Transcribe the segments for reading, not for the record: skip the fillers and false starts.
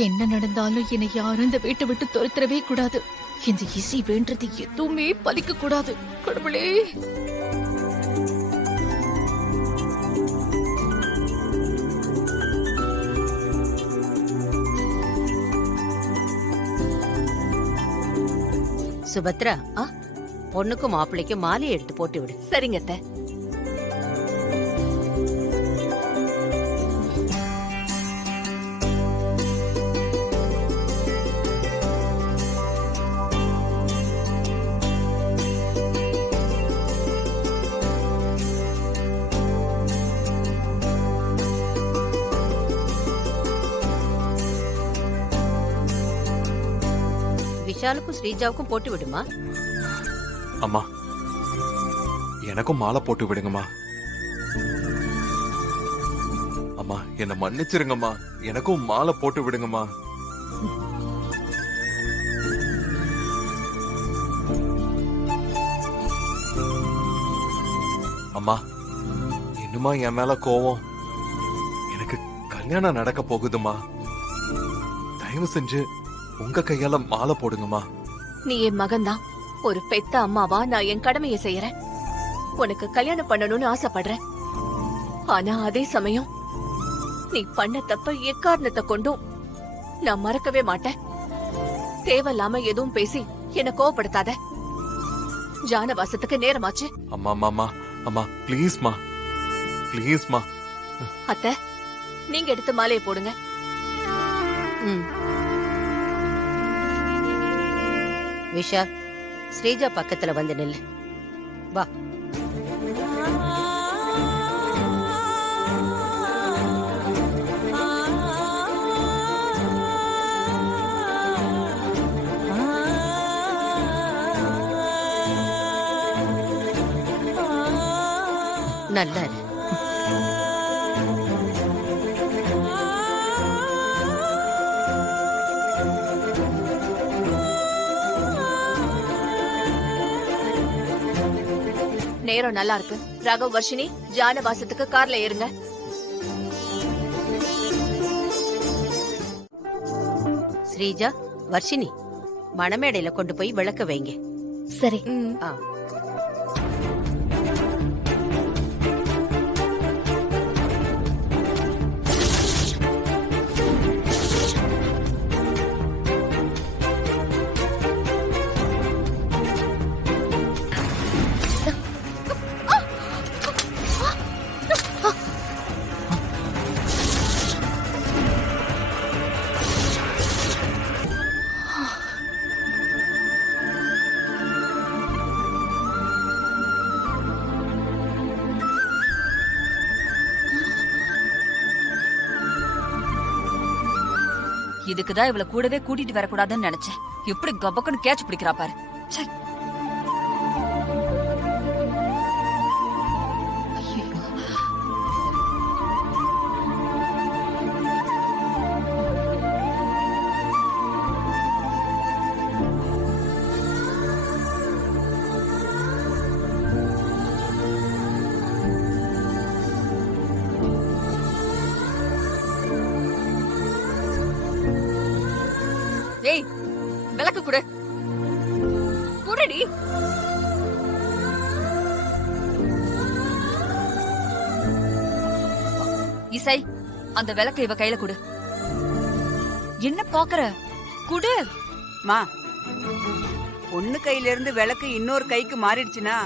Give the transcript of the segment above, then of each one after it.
என்ன நடந்தாலும் என்னை யாரும் இந்த வீட்டை விட்டு துரத்தரவே கூடாது. இந்த இசை வேண்டது எதுவுமே பலிக்க கூடாது. கடவுளே, சுபத்ரா, பொண்ணுக்கும் மாப்பிள்ளைக்கும் மாலையை எடுத்து போட்டு விடு. சரிங்க அத்தை. விஷாலுக்கும் ஸ்ரீஜாவுக்கும் போட்டு விடுமா. அம்மா, எனக்கும் மாலை போட்டு விடுங்கம்மா. அம்மா, என்ன மன்னிச்சிருங்கம்மா. எனக்கும் மாலை போட்டு விடுங்கம்மா. அம்மா, இன்னுமா என் மேல கோவம்? எனக்கு கல்யாணம் நடக்க போகுதுமா. தயவு செஞ்சு உங்க கையால மாலை போடுங்கம்மா. நீ என் மகன்தான். ஒரு பெத்த அம்மாவா நான் என் கடமையை செய்யறேன். உனக்கு கல்யாணம் பண்ணணும்னு ஆசைப்படுறேன். ஆனா அதே சமயம் நீ பண்ண தப்ப எக்காரணத்தை கொண்டும் நான் மறக்கவே மாட்டேன். தேவையில்லாம எதுவும் பேசி என்ன கோவப்படுத்தாத. ஜானவாசத்துக்கு நேரமாச்சு. அம்மா அம்மா அம்மா, ப்ளீஸ்மா, ப்ளீஸ்மா. அத்தை, நீங்க எடுத்து மாலையை போடுங்க. விஷால், ஸ்ரீஜா பக்கத்துல வந்து நில்லு. வா. நல்லா இரு. நேரம் நல்லா இருக்கு. ராகவ், வர்ஷினி, ஜானவாசத்துக்கு கார்ல ஏறுங்க. ஸ்ரீஜா, வர்ஷினி, மணமேடையில கொண்டு போய் விளக்க வைங்க. சரி. இதுக்குதான் இவள கூடவே கூட்டிட்டு வரக்கூடாதுன்னு நினைச்சேன். எப்படி கபக்குன்னு கேட்ச் பிடிக்கிறா பாரு. ஏய், விளக்கு குடு. குடுடி. இசை, அந்த விளக்கு இவ கையில குடு. என்ன பாக்குற? குடு. மா, ஒண்ணு கையில இருந்து விளக்கு இன்னொரு கைக்கு மாறிடுச்சுன்னா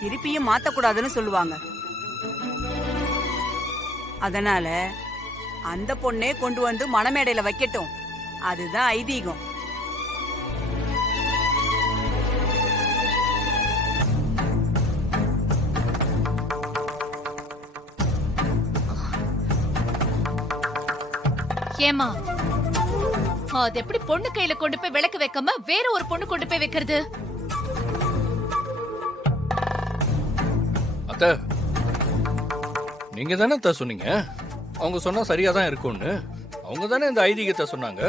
திருப்பியும் மாத்தக்கூடாதுன்னு சொல்லுவாங்க. அதனால அந்த பொண்ணே கொண்டு வந்து மணமேடையில வைக்கட்டும். அதுதான் ஐதீகம். ஏமா, அது எப்படி பொண்ணு கையில கொண்டு போய் விளக்கு வைக்காம வேற ஒரு பொண்ணு கொண்டு போய் வைக்கிறது? அத்தை, நீங்க தானே அத்தை சொன்னீங்க அவங்க சொன்னா சரியா தான் இருக்கும்னு. அவங்க தானே இந்த ஐதீகத்தை சொன்னாங்க.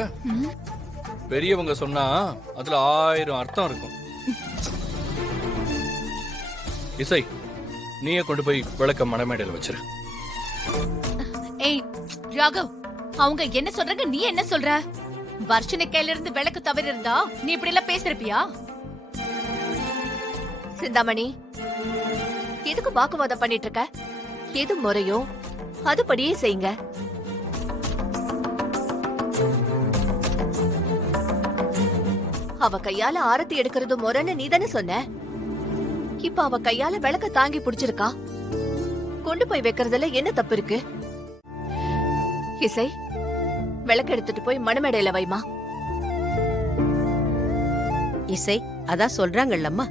பெரியவங்க சொன்னா அதுல 1000 அர்த்தம் இருக்கும். இசை, நீயே கொண்டு போய் விளக்க மணமேடையில வச்சிரு. ஏய் ராகவ், அவங்க என்ன சொல்றாங்க, நீ என்ன சொல்ற? வர்ஷினி கையில இருந்து விளக்கு தவறி இருந்தா நீ இப்படி எல்லாம் பேசிருப்பியா? சிந்தாமணி, எதுக்கு வாக்குவாதம் பண்ணிட்டு இருக்க? எது முறையோ அதுபடியே செய்யுங்க. அவ கையால ஆரத்தி எடுக்கிறது முறைன்னு நீ தானே சொன்ன. இப்ப அவ கையால விளக்க தாங்கி பிடிச்சிருக்கா. கொண்டு போய் வைக்கிறதுல என்ன தப்பு இருக்கு? இசை, விளக்கு எடுத்துட்டு போய் மணமேடையில வைமா. இசை, அதான் சொல்றாங்கல்லம்மா,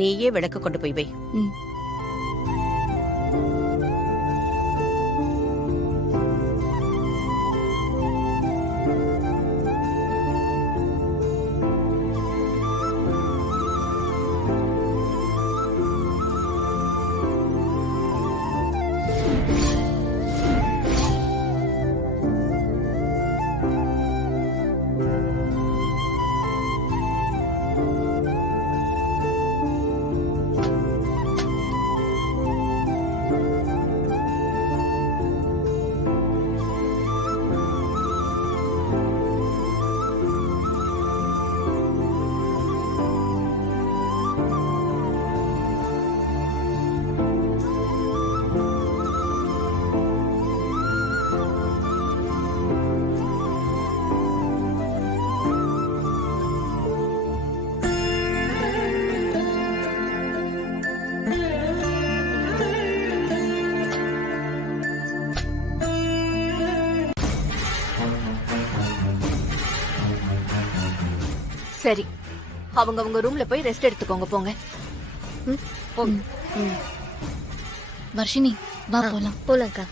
நீயே விளக்கு கொண்டு போய் வை. சரி, அவங்க ரூம்ல போய் ரெஸ்ட் எடுத்துக்கோங்க, போங்க. வர்ஷினி, வா போலாம். போலாம்க்கா.